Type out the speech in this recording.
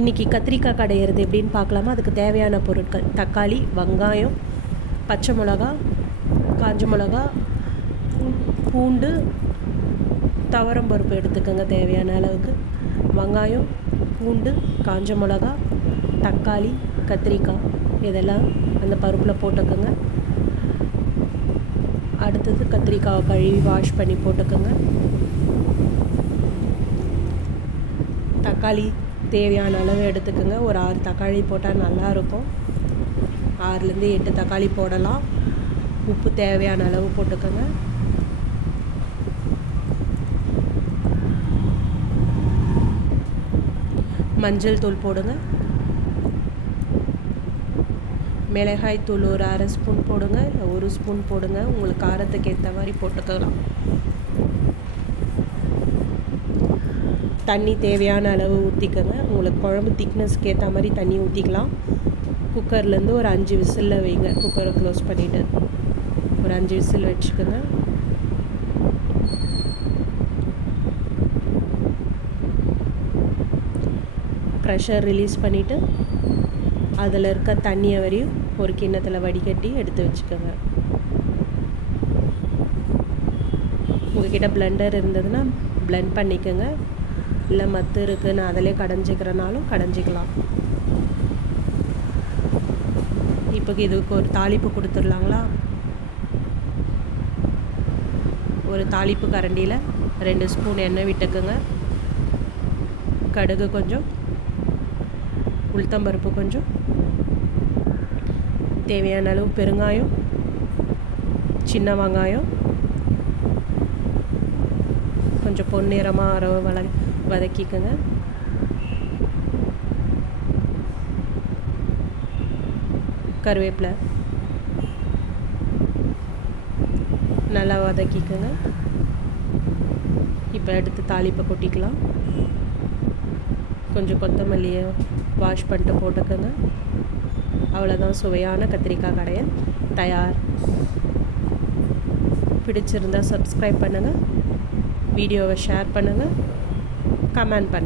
இன்றைக்கி கத்திரிக்காய் கடையிறது எப்படின்னு பார்க்கலாமா. அதுக்கு தேவையான பொருட்கள்: தக்காளி, வெங்காயம், பச்சை மிளகா, காஞ்ச மிளகா, பூண்டு, துவரம்பருப்பு எடுத்துக்கோங்க தேவையான அளவுக்கு. வெங்காயம், பூண்டு, காஞ்ச மிளகா, தக்காளி, கத்திரிக்காய் இதெல்லாம் அந்த பருப்பில் போட்டுக்கோங்க. அடுத்தது கத்திரிக்காவை கழுவி வாஷ் பண்ணி போட்டுக்கோங்க. தக்காளி தேவையான அளவு எடுத்துக்கோங்க. ஒரு 6 தக்காளி போட்டால் நல்லாயிருக்கும். 6லேருந்து 8 தக்காளி போடலாம். உப்பு தேவையான அளவு போட்டுக்கோங்க. மஞ்சள் தூள் போடுங்க. மிளகாய் தூள் ஒரு 1/2 ஸ்பூன் போடுங்க, இல்லை 1 ஸ்பூன் போடுங்க. உங்களுக்கு காரத்துக்கு ஏற்ற மாதிரி போட்டுக்கலாம். தண்ணி தேவையான அளவு ஊற்றிக்கோங்க. உங்களுக்கு குழம்பு திக்னஸ்க்கு ஏற்ற மாதிரி தண்ணி ஊற்றிக்கலாம். குக்கர்லேருந்து ஒரு 5 விசிலில் வைங்க. குக்கரை க்ளோஸ் பண்ணிவிட்டு ஒரு 5 விசில் வச்சுக்கோங்க. ப்ரெஷர் ரிலீஸ் பண்ணிவிட்டு அதில் இருக்க தண்ணியை வரையும் ஒரு கிண்ணத்தில் வடிகட்டி எடுத்து வச்சுக்கோங்க. உங்கள்கிட்ட பிளெண்டர் இருந்ததுன்னா பிளெண்ட் பண்ணிக்கோங்க. இல்லை மத்து இருக்குது, நான் அதிலே கடைஞ்சிக்கிறனாலும் கடைஞ்சிக்கலாம். இப்போ இதுக்கு ஒரு தாளிப்பு கொடுத்துடலாங்களா. ஒரு தாளிப்பு கரண்டியில் 2 ஸ்பூன் எண்ணெய் விட்டுக்குங்க. கடுகு கொஞ்சம், உளுத்தம்பருப்பு கொஞ்சம், தேவையான அளவு பெருங்காயம், சின்ன வெங்காயம் கொஞ்சம் பொன்னிறமாக வதக்கிக்கோங்க. கருவேப்பிலை நல்லா வதக்கிக்கோங்க. இப்போ எடுத்து தாளிப்பை கொட்டிக்கலாம். கொஞ்சம் கொத்தமல்லியை வாஷ் பண்ணிட்டு போட்டுக்கோங்க. அவ்வளோதான், சுவையான கத்திரிக்காய் கடையல் தயார். பிடிச்சிருந்தால் சப்ஸ்கிரைப் பண்ணுங்கள், வீடியோவை ஷேர் பண்ணுங்கள், கமெண்ட் பண்ணுங்கள்.